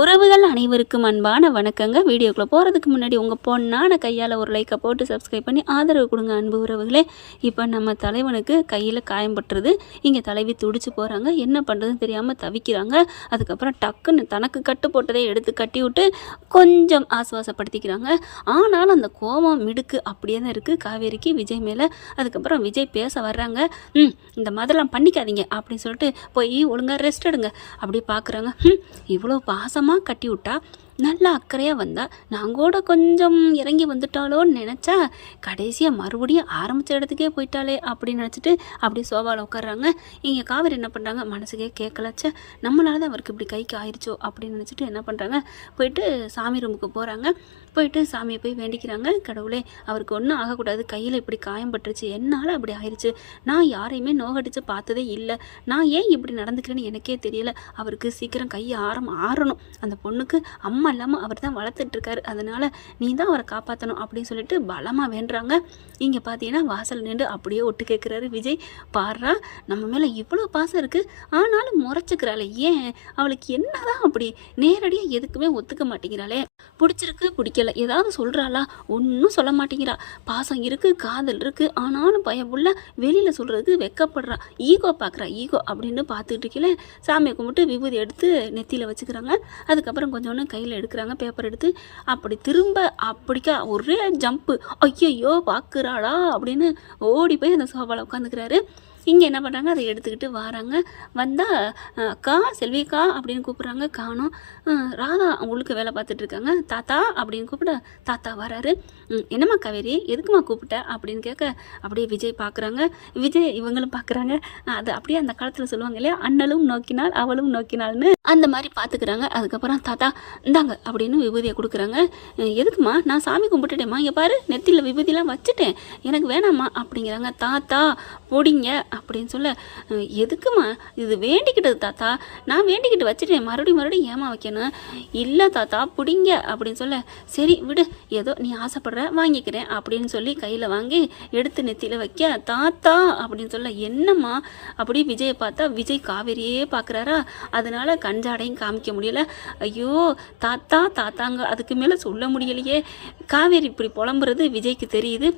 உறவுகள் அனைவருக்கும் அன்பான வணக்கங்க. வீடியோக்குள்ளே போகிறதுக்கு முன்னாடி உங்கள் பொண்ணான கையால் ஒரு லைக்கை போட்டு சப்ஸ்கிரைப் பண்ணி ஆதரவு கொடுங்க அன்பு உறவுகளே. இப்போ நம்ம தலைவனுக்கு கையில் காயம்பட்டுருது. இங்கே தலைவி துடிச்சு போகிறாங்க. என்ன பண்ணுறதுன்னு தெரியாமல் தவிக்கிறாங்க. அதுக்கப்புறம் டக்குன்னு தனக்கு கட்டு போட்டதை எடுத்து கட்டி விட்டு கொஞ்சம் ஆசுவாசப்படுத்திக்கிறாங்க. ஆனாலும் அந்த கோபம் மிடுக்கு அப்படியே தான் இருக்குது காவேரிக்கு விஜய் மேலே. அதுக்கப்புறம் விஜய் பேச வர்றாங்க. இந்த மாதிரிலாம் பண்ணிக்காதீங்க அப்படின்னு சொல்லிட்டு போய் ஒழுங்காக ரெஸ்ட் எடுங்க அப்படி பார்க்குறாங்க. இவ்வளோ பாசம் கட்டி விட்டா நல்லா அக்கறையாக வந்தா நான் கூட கொஞ்சம் இறங்கி வந்துட்டாலோன்னு நினச்சா கடைசியாக மறுபடியும் ஆரம்பித்த இடத்துக்கே போயிட்டாலே அப்படின்னு நினச்சிட்டு அப்படியே சோபாவில் உட்காடுறாங்க. இங்கே காவேரி என்ன பண்ணுறாங்க, மனசுக்கே கேட்கலச்ச நம்மளால தான் அவருக்கு இப்படி கைக்கு ஆயிடுச்சோ அப்படின்னு நினச்சிட்டு என்ன பண்ணுறாங்க, போயிட்டு சாமி ரூமுக்கு போகிறாங்க. போயிட்டு சாமியை போய் வேண்டிக்கிறாங்க. கடவுளே அவருக்கு ஒன்றும் ஆகக்கூடாது, கையில் இப்படி காயம்பட்டுருச்சு, என்னால் அப்படி ஆயிடுச்சு, நான் யாரையுமே நோகடிச்சு பார்த்ததே இல்லை, நான் ஏன் இப்படி நடந்துக்கிறேன்னு எனக்கே தெரியல, அவருக்கு சீக்கிரம் கை ஆறணும், அந்த பொண்ணுக்கு அம்மா இல்லாமல் அவர் தான் வளர்த்துட்ருக்காரு, அதனால் நீ தான் அவரை காப்பாற்றணும் அப்படின்னு சொல்லிட்டு பலமாக வேண்டுறாங்க. இங்கே பார்த்தீங்கன்னா வாசல் நின்று அப்படியே ஒட்டு கேட்குறாரு விஜய். பாடுறா நம்ம மேலே இவ்வளோ பாசம் இருக்குது, ஆனாலும் முறைச்சிக்கிறாளே, ஏன் அவளுக்கு என்னதான் அப்படி, நேரடியாக எதுக்குமே ஒத்துக்க மாட்டேங்கிறாளே, பிடிச்சிருக்கு பிடிக்கல ஏதாவது சொல்கிறாளா, ஒன்றும் சொல்ல மாட்டேங்கிறா, பாசம் இருக்குது காதல் இருக்குது, ஆனாலும் பயப்புள்ள வெளியில் சொல்கிறதுக்கு வெக்கப்படுறா, ஈகோ பார்க்குறா, ஈகோ அப்படின்னு பார்த்துட்டு இருக்கல சாமியை கும்பிட்டு விபூதி எடுத்து நெத்தியில் வச்சுக்கிறாங்க. அதுக்கப்புறம் கொஞ்சோன்னு கையில் எடுக்கிறாங்க பேப்பர் எடுத்து, அப்படி திரும்ப அப்படிக்கா ஒரே ஜம்ப்பு, ஐயையோ பார்க்குறாளா அப்படின்னு ஓடி போய் அந்த சோபாவில் உட்காந்துக்கிறாரு. இங்கே என்ன பண்ணுறாங்க, அதை எடுத்துக்கிட்டு வராங்க. வந்தால் அக்கா செல்விக்கா அப்படின்னு கூப்பிட்றாங்க, காணோம். ராதா அவங்களுக்கு வேலை பார்த்துட்ருக்காங்க. தாத்தா அப்படின்னு கூப்பிட தாத்தா வராரு. என்னம்மா காவேரி எதுக்குமா கூப்பிட்ட அப்படின்னு கேட்க அப்படியே விஜய் பார்க்குறாங்க. விஜய் இவங்களும் பார்க்குறாங்க. அது அப்படியே அந்த காலத்தில் சொல்லுவாங்க இல்லையா, அண்ணலும் நோக்கினாள் அவளும் நோக்கினாள்னு அந்த மாதிரி பார்த்துக்கிறாங்க. அதுக்கப்புறம் தாத்தா இந்தாங்க அப்படின்னு விபூதியை கொடுக்குறாங்க. எதுக்குமா, நான் சாமி கும்பிட்டுட்டேம்மா, இங்கே பாரு நெத்தியில் விபூதிலாம் வச்சுட்டேன், எனக்கு வேணாம்மா அப்படிங்கிறாங்க. தாத்தா பொடிங்க அப்படின்னு சொல்ல, எதுக்குமா, இது வேண்டிக்கிட்டது தாத்தா, நான் வேண்டிக்கிட்டு வச்சுட்டேன், மறுபடியும் ஏமா வைக்கணும், இல்லை தாத்தா பிடிங்க அப்படின்னு சொல்ல, சரி விடு ஏதோ நீ ஆசைப்படுற வாங்கிக்கிறேன் அப்படின்னு சொல்லி கையில் வாங்கி எடுத்து நெத்தியில் வைக்க, தாத்தா அப்படின்னு சொல்ல, என்னம்மா அப்படி விஜயை பார்த்தா விஜய் காவேரியே பார்க்குறாரா, அதனால கஞ்சாடையும் காமிக்க முடியல. ஐயோ தாத்தா தாத்தாங்க அதுக்கு மேலே சொல்ல முடியலையே. காவேரி இப்படி புலம்புறது விஜய்க்கு தெரியுது.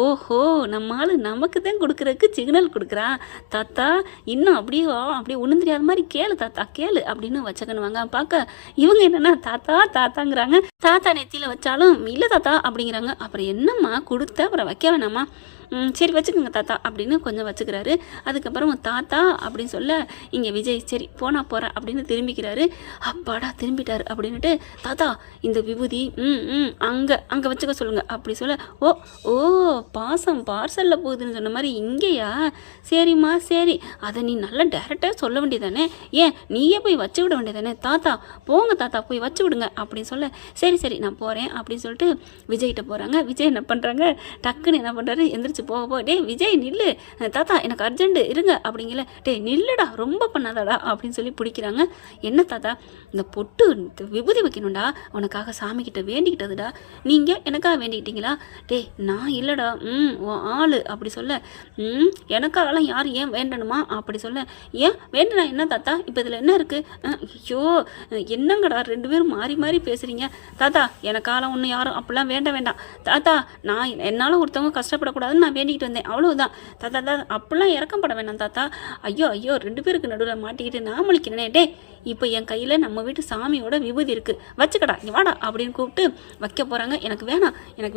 ஓஹோ நம்மால் நமக்கு தான் கொடுக்குறதுக்கு சிக்னல் கொடுக்குறா, தாத்தா இன்னும் அப்படியே ஒன்றும் தெரியாத மாதிரி கேளு தாத்தா கேளு அப்படின்னு வச்சக்கணுவாங்க. பார்க்க இவங்க என்னன்னா தாத்தா தாத்தாங்கிறாங்க. தாத்தா நெத்தியில் வச்சாலும் இல்லை தாத்தா அப்படிங்கிறாங்க. அப்புறம் என்னம்மா கொடுத்த அப்புறம் வைக்க வேணாமா, சரி வச்சுக்கோங்க தாத்தா அப்படின்னு கொஞ்சம் வச்சுக்கிறாரு. அதுக்கப்புறம் தாத்தா அப்படின்னு சொல்ல இங்கே விஜய் சரி போனா போகிறேன் அப்படின்னு திரும்பிக்கிறாரு. அப்பாடா திரும்பிட்டார் அப்படின்ட்டு தாத்தா இந்த விபூதி அங்கே வச்சுக்க சொல்லுங்கள் அப்படி சொல்ல, ஓ பாசம் பார்சலில் போகுதுன்னு சொன்ன மாதிரி இங்கேயா, சரிம்மா சரி, அதை நீ நல்லா டேரெக்டாக சொல்ல வேண்டியதானே, ஏன் நீயே போய் வச்சு விட வேண்டியதானே, தாத்தா போங்க தாத்தா போய் வச்சு விடுங்க அப்படின்னு சொல்ல, சரி நான் போகிறேன் அப்படின்னு சொல்லிட்டு விஜய்கிட்ட போகிறாங்க. விஜய் என்ன பண்ணுறாங்க, டக்குன்னு என்ன பண்ணுறாரு, எந்திரிச்சு போக டே விஜய் நில்லு தாத்தா எனக்கு அர்ஜென்ட்டு இருங்க அப்படிங்கல, டே நில்லுடா ரொம்ப பண்ணாதாடா அப்படின்னு சொல்லி பிடிக்கிறாங்க. என்ன தாத்தா இந்த பொட்டு விபூதி வைக்கணும்டா, உனக்காக சாமிக்கிட்ட வேண்டிக்கிட்டதுடா, நீங்கள் எனக்காக வேண்டிக்கிட்டீங்களா, டே நான் இல்லைடா ஆளு அப்படி சொல்ல, எனக்காகலாம் யார் ஏன் வேண்டணுமா அப்படி சொல்ல, ஏன் வேண்டுனா என்ன தாத்தா இப்போ இதில் என்ன இருக்குது, ஐயோ என்னங்கடா ரெண்டு பேரும் மாறி பேசுகிறீங்க, தாத்தா எனக்காலம் ஒன்று யாரும் அப்படிலாம் வேண்டாம் தாத்தா, நான் என்னால் ஒருத்தவங்க கஷ்டப்படக்கூடாதுன்னு நான் வேண்டிக்கிட்டு வந்தேன் அவ்வளோதான் தாத்தா, அப்படிலாம் இறக்கப்பட வேணாம் தாத்தா, ஐயோ ரெண்டு பேருக்கு நடுவில் மாட்டிக்கிட்டு நான் முழிக்கிறேனே, டே இப்போ என் கையில் நம்ம வீட்டு சாமியோட விபூதி இருக்குது வச்சுக்கடா இங்கே வாடா அப்படின்னு கூப்பிட்டு வைக்க போகிறாங்க. எனக்கு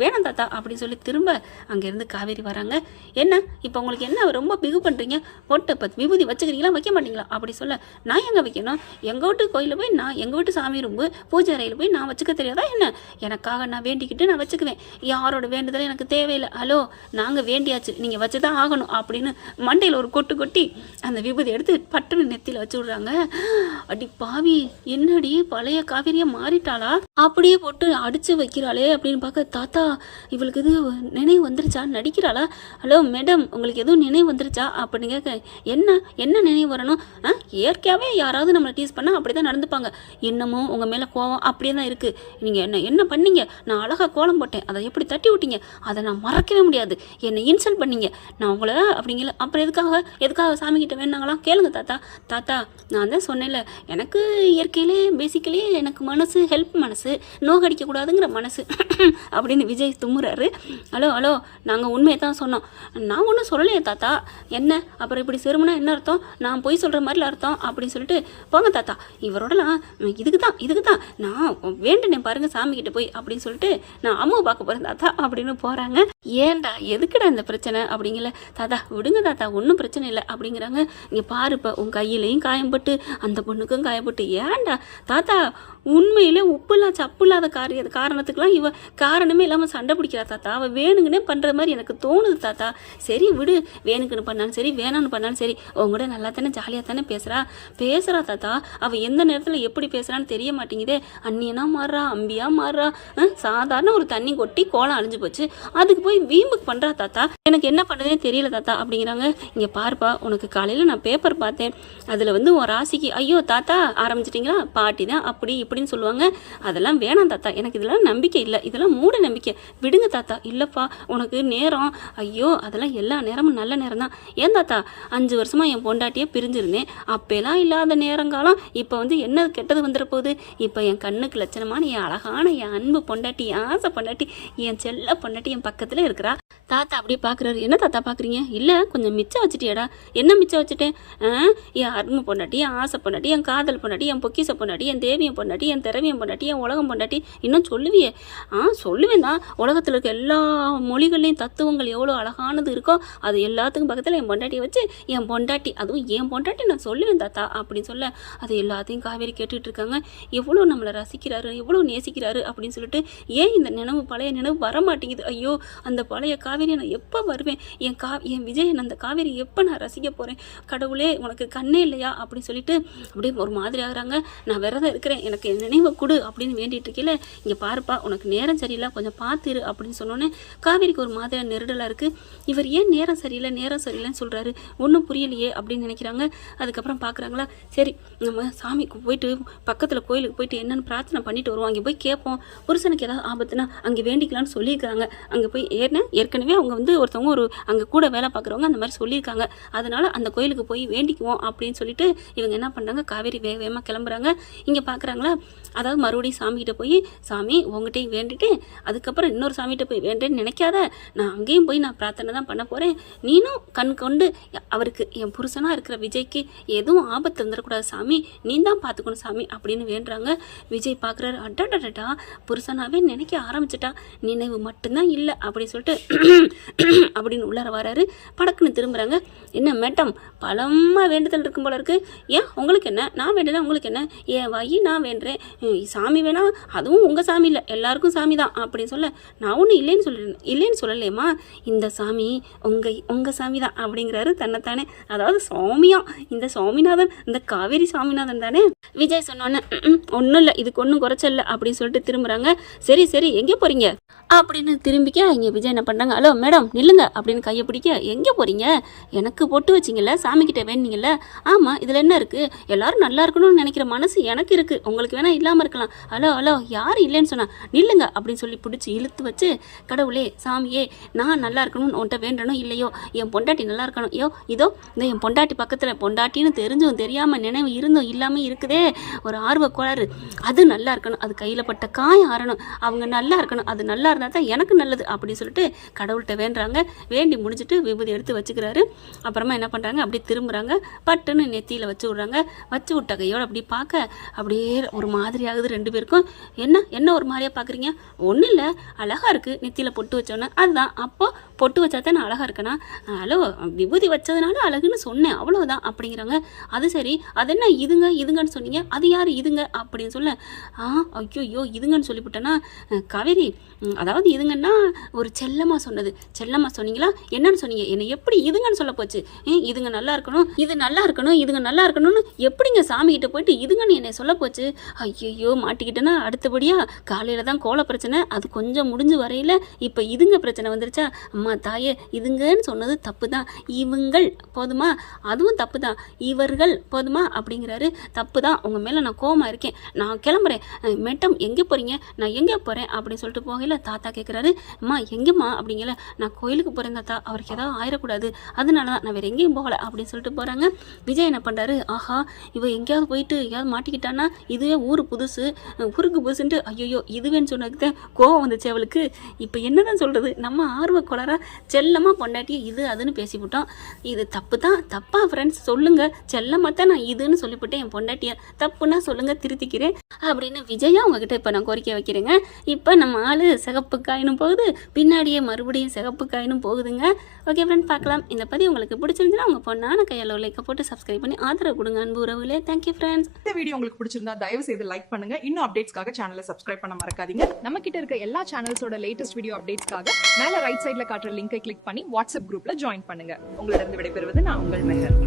வேணாம் தாத்தா அப்படின்னு சொல்லி திரும்ப அங்கேருந்து காவேரி வராங்க. என்ன இப்போ உங்களுக்கு என்ன ரொம்ப பிகு பண்ணுறீங்க, போட்டு இப்போ விபூதி வச்சுக்கிறீங்களா வைக்க மாட்டீங்களா அப்படி சொல்ல, நான் எங்கே வைக்கணும், எங்கள் வீட்டு கோயிலில் போய் நான் எங்கள் வீட்டு சாமி ரூம்பு பூஜை அறையில் போய் நான் வச்சுக்க தெரியாதா என்ன, எனக்காக நான் வேண்டிக்கிட்டு நான் வச்சுக்குவேன், யாரோட வேண்டுதல் எனக்கு தேவையில்லை, ஹலோ நாங்கள் வேண்டியாச்சு நீங்கள் வச்சு தான் ஆகணும் அப்படின்னு மண்டையில் ஒரு கொட்டி அந்த விபூதி எடுத்து பட்டுன்னு நெத்தியில் வச்சு விட்றாங்க. அடி பாவி என்னடி பழைய காவேரியாக மாறிட்டாளா. அப்படியே போட்டு அடித்து வைக்கிறாளே அப்படின்னு பார்க்க, தாத்தா இவளுக்கு இது நினைவு வந்துருச்சா, நடிக்கிறாளா? ஹலோ மேடம், உங்களுக்கு எதுவும் நினைவு வந்துருச்சா அப்படின்னு கேட்க, என்ன என்ன நினைவு வரணும்? இயற்கையாகவே யாராவது நம்மளை டீஸ் பண்ணால் அப்படி தான் நடந்துப்பாங்க. இன்னமும் உங்கள் மேலே கோவம் அப்படியே தான் இருக்குது. நீங்கள் என்ன என்ன பண்ணீங்க? நான் அழகாக கோலம் போட்டேன், அதை எப்படி தட்டி விட்டீங்க? அதை நான் மறக்கவே முடியாது. என்னை இன்சல்ட் பண்ணீங்க, நான் உங்களை அப்படிங்கல. அப்புறம் எதுக்காக சாமிக்கிட்ட வேணாங்களாம்? கேளுங்க தாத்தா. தாத்தா நான் தான் சொன்னேன்ல, எனக்கு இயற்கையிலே பேசிக்கலி எனக்கு மனசு ஹெல்ப் மனசு, நோக அடிக்கக்கூடாதுங்கிற மனசு அப்படின்னு விஜய் தும்முறாரு. ஹலோ ஹலோ, நாங்கள் உண்மையை தான் சொன்னோம். நான் ஒன்றும் சொல்லலையே தாத்தா. என்ன அப்புறம் இப்படி செருமுனா என்ன அர்த்தம்? நான் போய் சொல்கிற மாதிரில அர்த்தம் அப்படின்னு சொல்லிட்டு போங்க தாத்தா. இவரோடலாம் இதுக்கு தான் நான் வேண்டுனேன் பாருங்க சாமிக்கிட்ட போய் அப்படின்னு சொல்லிட்டு நான் அம்மாவை பார்க்க போகிறேன் தாத்தா அப்படின்னு போகிறாங்க. ஏன்டா எதுக்குடா இந்த பிரச்சனை அப்படிங்கல. தாத்தா விடுங்க தாத்தா, ஒன்றும் பிரச்சனை இல்லை அப்படிங்கிறாங்க. இங்கே பாரு, இப்போ உன் கையிலையும் காயம்பட்டு அந்த பொண்ணுக்கும் காயப்பட்டு, ஏன்டா தாத்தா உண்மையிலே உப்புலாம் சப்பு இல்லாத காரணத்துக்குலாம் இவ காரணமே இல்லாமல் சண்டை பிடிக்கிறா தாத்தா. அவள் வேணுங்கன்னே பண்ணுற மாதிரி எனக்கு தோணுது தாத்தா. சரி விடு, வேணுக்குன்னு பண்ணாலும் சரி வேணான்னு பண்ணாலும் சரி, உங்கள்கூட நல்லா தானே ஜாலியாக தானே பேசுகிறா தாத்தா. அவள் எந்த நேரத்தில் எப்படி பேசுகிறான்னு தெரிய மாட்டேங்குதே. அண்ணியனா மாறுறா, அம்பியா மாறுறா. சாதாரண ஒரு தண்ணி கொட்டி கோலம் அழிஞ்சு போச்சு, அதுக்கு போய் வீம்புக்கு பண்ணுறா தாத்தா. எனக்கு என்ன பண்ணுறதுனே தெரியல தாத்தா அப்படிங்கிறாங்க. இங்கே பாருப்பா, உனக்கு காலையில் நான் பேப்பர் பார்த்தேன், அதில் வந்து உன் ராசிக்கு, ஐயோ தாத்தா ஆரம்பிச்சிட்டிங்களா, பாட்டி தான் அப்படி அப்படின்னு சொல்லுவாங்க. அதெல்லாம் வேணாம் தாத்தா, எனக்கு இதெல்லாம் நம்பிக்கை இல்லை, இதெல்லாம் மூட நம்பிக்கை, விடுங்க தாத்தா. இல்லைப்பா உனக்கு நேரம், ஐயோ அதெல்லாம் எல்லா நேரமும் நல்ல நேரம் தான். ஏன் தாத்தா 5 வருஷமாக என் பொண்டாட்டியே பிரிஞ்சிருந்தேன், அப்பெல்லாம் இல்லாத நேரங்காலம் இப்போ வந்து என்ன கெட்டது வந்துட போகுது? இப்போ என் கண்ணுக்கு லட்சணமான என் அழகான என் அன்பு பொண்டாட்டி, என் ஆசை பொண்டாட்டி, என் செல்ல பொண்டாட்டி என் பக்கத்தில் இருக்கிறா. தாத்தா அப்படியே பார்க்குறாரு. என்ன தாத்தா பார்க்குறீங்க? இல்லை கொஞ்சம் மிச்சம் வச்சுட்டியாடா. என்ன மிச்சம் வச்சுட்டேன்? என் அருமை பொண்டாட்டி, என் ஆசை பொண்டாட்டி, என் காதல் பொண்டாட்டி, என் பொக்கிச பொண்டாட்டி, என் தேவியம் பொண்டாட்டி, என் திறவியம் பொண்டாட்டி, என் உலகம் பொண்டாட்டி, இன்னும் சொல்லுவியே? சொல்லுவேன் தான். உலகத்தில் இருக்க எல்லா மொழிகள்லையும் தத்துவங்கள் எவ்வளோ அழகானது இருக்கோ அது எல்லாத்துக்கும் பக்கத்தில் என் பொண்டாட்டியை வச்சு, என் பொண்டாட்டி, அதுவும் என் பொண்டாட்டி நான் சொல்லுவேன் தாத்தா அப்படின்னு சொல்ல, அது எல்லாத்தையும் காவேரி கேட்டுட்டு இருக்காங்க. எவ்வளோ நம்மளை ரசிக்கிறாரு, எவ்வளோ நேசிக்கிறாரு அப்படின்னு சொல்லிட்டு, ஏன் இந்த நினைவு பழைய நினைவு வர மாட்டேங்குது? ஐயோ அந்த பழைய காவேரி நான் எப்போ வருவேன்? என் விஜயன் அந்த காவேரி எப்போ நான் ரசிக்க போகிறேன்? கடவுளே உனக்கு கண்ணே இல்லையா அப்படின்னு சொல்லிட்டு அப்படியே ஒரு மாதிரி ஆகுறாங்க. நான் விரதம் இருக்கிறேன், எனக்கு நினைவை கொடு அப்படின்னு வேண்டிட்டு இருக்கல. இங்கே பாருப்பா, உனக்கு நேரம் சரியில்லை, கொஞ்சம் பார்த்துரு அப்படின்னு சொன்னோன்னே காவேரிக்கு ஒரு மாதிரியான நெருடலாக இருக்குது. இவர் ஏன் நேரம் சரியில்லைன்னு சொல்கிறாரு, ஒன்றும் புரியலையே அப்படின்னு நினைக்கிறாங்க. அதுக்கப்புறம் பார்க்குறாங்களா, சரி நம்ம சாமிக்கு போயிட்டு பக்கத்தில் கோயிலுக்கு போயிட்டு என்னென்னு பிரார்த்தனை பண்ணிட்டு வருவோம், அங்கே போய் கேட்போம், புருஷனுக்கு ஏதாவது ஆபத்துனா அங்கே வேண்டிக்கலான்னு சொல்லியிருக்காங்க. அங்கே போய் ஏற்கனவே அவங்க வந்து ஒருத்தவங்க அங்கே கூட வேலை பார்க்குறவங்க அந்த மாதிரி சொல்லியிருக்காங்க, அதனால் அந்த கோயிலுக்கு போய் வேண்டிக்குவோம் அப்படின்னு சொல்லிட்டு இவங்க என்ன பண்ணுறாங்க, காவேரி வேகமாக கிளம்புறாங்க. இங்கே பார்க்குறாங்களா, அதாவது மறுபடியும் சாமிகிட்ட போய், சாமி உங்ககிட்டையும் வேண்டிட்டேன், அதுக்கப்புறம் இன்னொரு சாமிகிட்ட போய் வேண்டேன்னு நினைக்காத, நான் அங்கேயும் போய் நான் பிரார்த்தனை தான் பண்ண போகிறேன், நீனும் கண் கொண்டு அவருக்கு, என் புருஷனாக இருக்கிற விஜய்க்கு எதுவும் ஆபத்து வந்துடக்கூடாது சாமி, நீ தான் பார்த்துக்கணும் சாமி அப்படின்னு வேண்டுறாங்க. விஜய் பார்க்குறாரு, அட்டாடா புருஷனாகவே நினைக்க ஆரம்பிச்சிட்டா, நினைவு மட்டும்தான் இல்லை அப்படின்னு சொல்லிட்டு அப்படின்னு உள்ளார வராரு. படக்குன்னு திரும்புகிறாங்க. என்ன மேடம் பலமாக வேண்டுதல் இருக்கும் போல இருக்கு, ஏன் உங்களுக்கு என்ன, நான் வேண்டுனா உங்களுக்கு என்ன, ஏன் வாயி நான் வேண்டுறேன், சாமி வேணா, அதுவும் உங்கள் சாமி இல்லை எல்லாருக்கும் சாமி தான் அப்படின்னு சொல்ல, நான் ஒன்றும் இல்லைன்னு சொல்லலேம்மா, இந்த சாமி உங்கள் சாமி தான் அப்படிங்கிறாரு தன்னைத்தானே. அதாவது சாமியாம் இந்த சாமிநாதன், இந்த காவேரி சாமிநாதன் தானே. விஜய் சொன்னோன்னே ஒன்றும் இல்லை, இதுக்கு ஒன்றும் குறைச்சல அப்படின்னு சொல்லிட்டு திரும்புகிறாங்க. சரி எங்கே போகிறீங்க அப்படின்னு திரும்பிக்க, இங்கே விஜய் என்ன பண்ணுறாங்க, ஹலோ மேடம் நில்லுங்க அப்படின்னு கையை பிடிக்க, எங்கே போகிறீங்க? எனக்கு பொட்டு வச்சிங்கல்ல, சாமிக்கிட்ட வேணுனீங்கல்ல, ஆமாம் இதில் என்ன இருக்குது, எல்லோரும் நல்லா இருக்கணும்னு நினைக்கிற மனசு எனக்கு இருக்குது, உங்களுக்கு வேணால் இல்லாமல் இருக்கலாம், ஹலோ யார் இல்லைன்னு சொன்னா, நில்லுங்க அப்படின்னு சொல்லி பிடிச்சி இழுத்து வச்சு, கடவுளே சாமியே நான் நல்லா இருக்கணும்னு உன்ட்ட வேண்டணும், இல்லையோ என் பொண்டாட்டி நல்லா இருக்கணும், இதோ இந்த என் பொண்டாட்டி பக்கத்தில், பொண்டாட்டின்னு தெரிஞ்சும் தெரியாமல் நினைவு இருந்தும் இல்லாமல் இருக்குதே ஒரு ஆர்வ கோளாறு, அது நல்லா இருக்கணும், அது கையில் பட்ட காயம் ஆறணும், அவங்க நல்லா இருக்கணும், அது நல்லா இருந்தால் தான் எனக்கு நல்லது அப்படின்னு சொல்லிட்டு கடவுள்கிட்ட வேண்டுறாங்க. வேண்டி முடிச்சுட்டு விபூதி எடுத்து வச்சுக்கிறாரு. அப்புறமா என்ன பண்ணுறாங்க, அப்படியே திரும்புகிறாங்க, பட்டுன்னு நெத்தியில் வச்சு விட்றாங்க. வச்சு விட்ட கையோடு அப்படி பார்க்க அப்படியே ஒரு மாதிரி ஆகுது ரெண்டு பேருக்கும். என்ன ஒரு மாதிரியாக பார்க்குறீங்க? ஒன்றும் இல்லை, அழகாக இருக்குது நெத்தியில் பொட்டு வச்சோன்னே, அதுதான் அப்போ பொட்டு வச்சா தான் நான் அழகாக இருக்கேனா? ஹலோ, விபூதி வச்சதுனால அழகுன்னு சொன்னேன், அவ்வளோதான் அப்படிங்கிறாங்க. அது சரி, அது என்ன இதுங்கன்னு சொன்னீங்க, அது யார் இதுங்க அப்படின்னு சொல்ல, ஐயோ இதுங்கன்னு சொல்லிவிட்டேன்னா, காவேரி அதாவது இதுங்கன்னா ஒரு செல்லமாக சொன்னது. செல்லமாக சொன்னீங்களா? என்னன்னு சொன்னீங்க? என்னை எப்படி இதுங்கன்னு சொல்ல போச்சு? இதுங்க நல்லா இருக்கணும், இது நல்லா இருக்கணும், இதுங்க நல்லா இருக்கணும்னு எப்படிங்க சாமிகிட்ட போயிட்டு இதுங்கன்னு என்னை சொல்ல போச்சு? ஐயோ மாட்டிக்கிட்டேன்னா அடுத்தபடியாக காலையில் தான் கோல பிரச்சனை, அது கொஞ்சம் முடிஞ்சு வரையில் இப்போ இதுங்க பிரச்சனை வந்துருச்சா? அம்மா தாயே, இதுங்கன்னு சொன்னது தப்பு தான். இவங்கள் போதுமா? அதுவும் தப்பு தான். இவர்கள் போதுமா? அப்படிங்கிறாரு. தப்பு தான், உங்கள் மேலே நான் கோவமாக இருக்கேன், நான் கிளம்புறேன். மேடம் எங்கே போகிறீங்க? நான் எங்கே போகிறேன் அப்படின்னு சொல்லிட்டு போகல. தாத்தா கேட்குறாரு, அம்மா எங்கேம்மா அப்படிங்கல. நான் கோயிலுக்கு போகிறேன் தாத்தா, அவருக்கு ஏதாவது ஆயிடக்கூடாது, அதனால தான் நான் வேறு எங்கேயும் போகலை அப்படின்னு சொல்லிட்டு போகிறாங்க. விஜய் என்ன பண்ணுறாரு, ஆஹா இவ எங்கேயாவது போயிட்டு எங்கேயாவது மாட்டிக்கிட்டான்னா, இதுவே ஊருக்கு புதுசுன்ட்டு ஐயோ இதுவேன்னு சொன்னதுக்கு கோவம் வந்துச்சு அவளுக்கு. இப்போ என்னதான் சொல்கிறது, நம்ம ஆர்வ கொளரா செல்லமாக பொண்டாட்டி இது அதுன்னு பேசிவிட்டோம். இது தப்பு தான். தப்பா ஃப்ரெண்ட்ஸ் சொல்லுங்கள், செல்லமாக தான் நான் இதுன்னு சொல்லிவிட்டேன் என் பொண்டாட்டியை, தப்புன்னா சொல்லுங்கள் திருத்திக்கிறேன் அப்படின்னு விஜயா உங்ககிட்ட இப்போ நான் கோரிக்கை வைக்கிறேங்க. இப்போ நம்ம ஆள் சிகப்பு காயினும் போகுது, பின்னாடியே மறுபடியும் சிகப்பு காயினும் போகுதுங்க. ஓகே ஃப்ரெண்ட், பார்க்கலாம். இந்த பதிவு உங்களுக்கு பிடிச்சிருந்துச்சுன்னா உங்கள் பொண்ணான கையால் லைக்கை போட்டு சப்ஸ்கிரைப் பண்ணி ஆதரவு கொடுங்க அன்பு உறவுகளே. Thank you friends. இந்த வீடியோ உங்களுக்கு பிடிச்சிருந்தா தயவு செய்து லைக் பண்ணுங்க. இன்னும் அப்டேட்ஸ்க்காக சேனலை சப்ஸ்கிரைப் பண்ண மறக்காதீங்க. நம்ம கிட்ட இருக்க எல்லா சேனல்ஸோட லேட்டஸ்ட் வீடியோ அப்டேட்ஸ்க்காக மேல ரைட் சைடுல காட்டுற லிங்கை கிளிக் பண்ணி வாட்ஸ்அப் குரூப்ல ஜாயின் பண்ணுங்க. உங்களிடம் விடைபெறுவது நான் உங்கள் மெஹர்.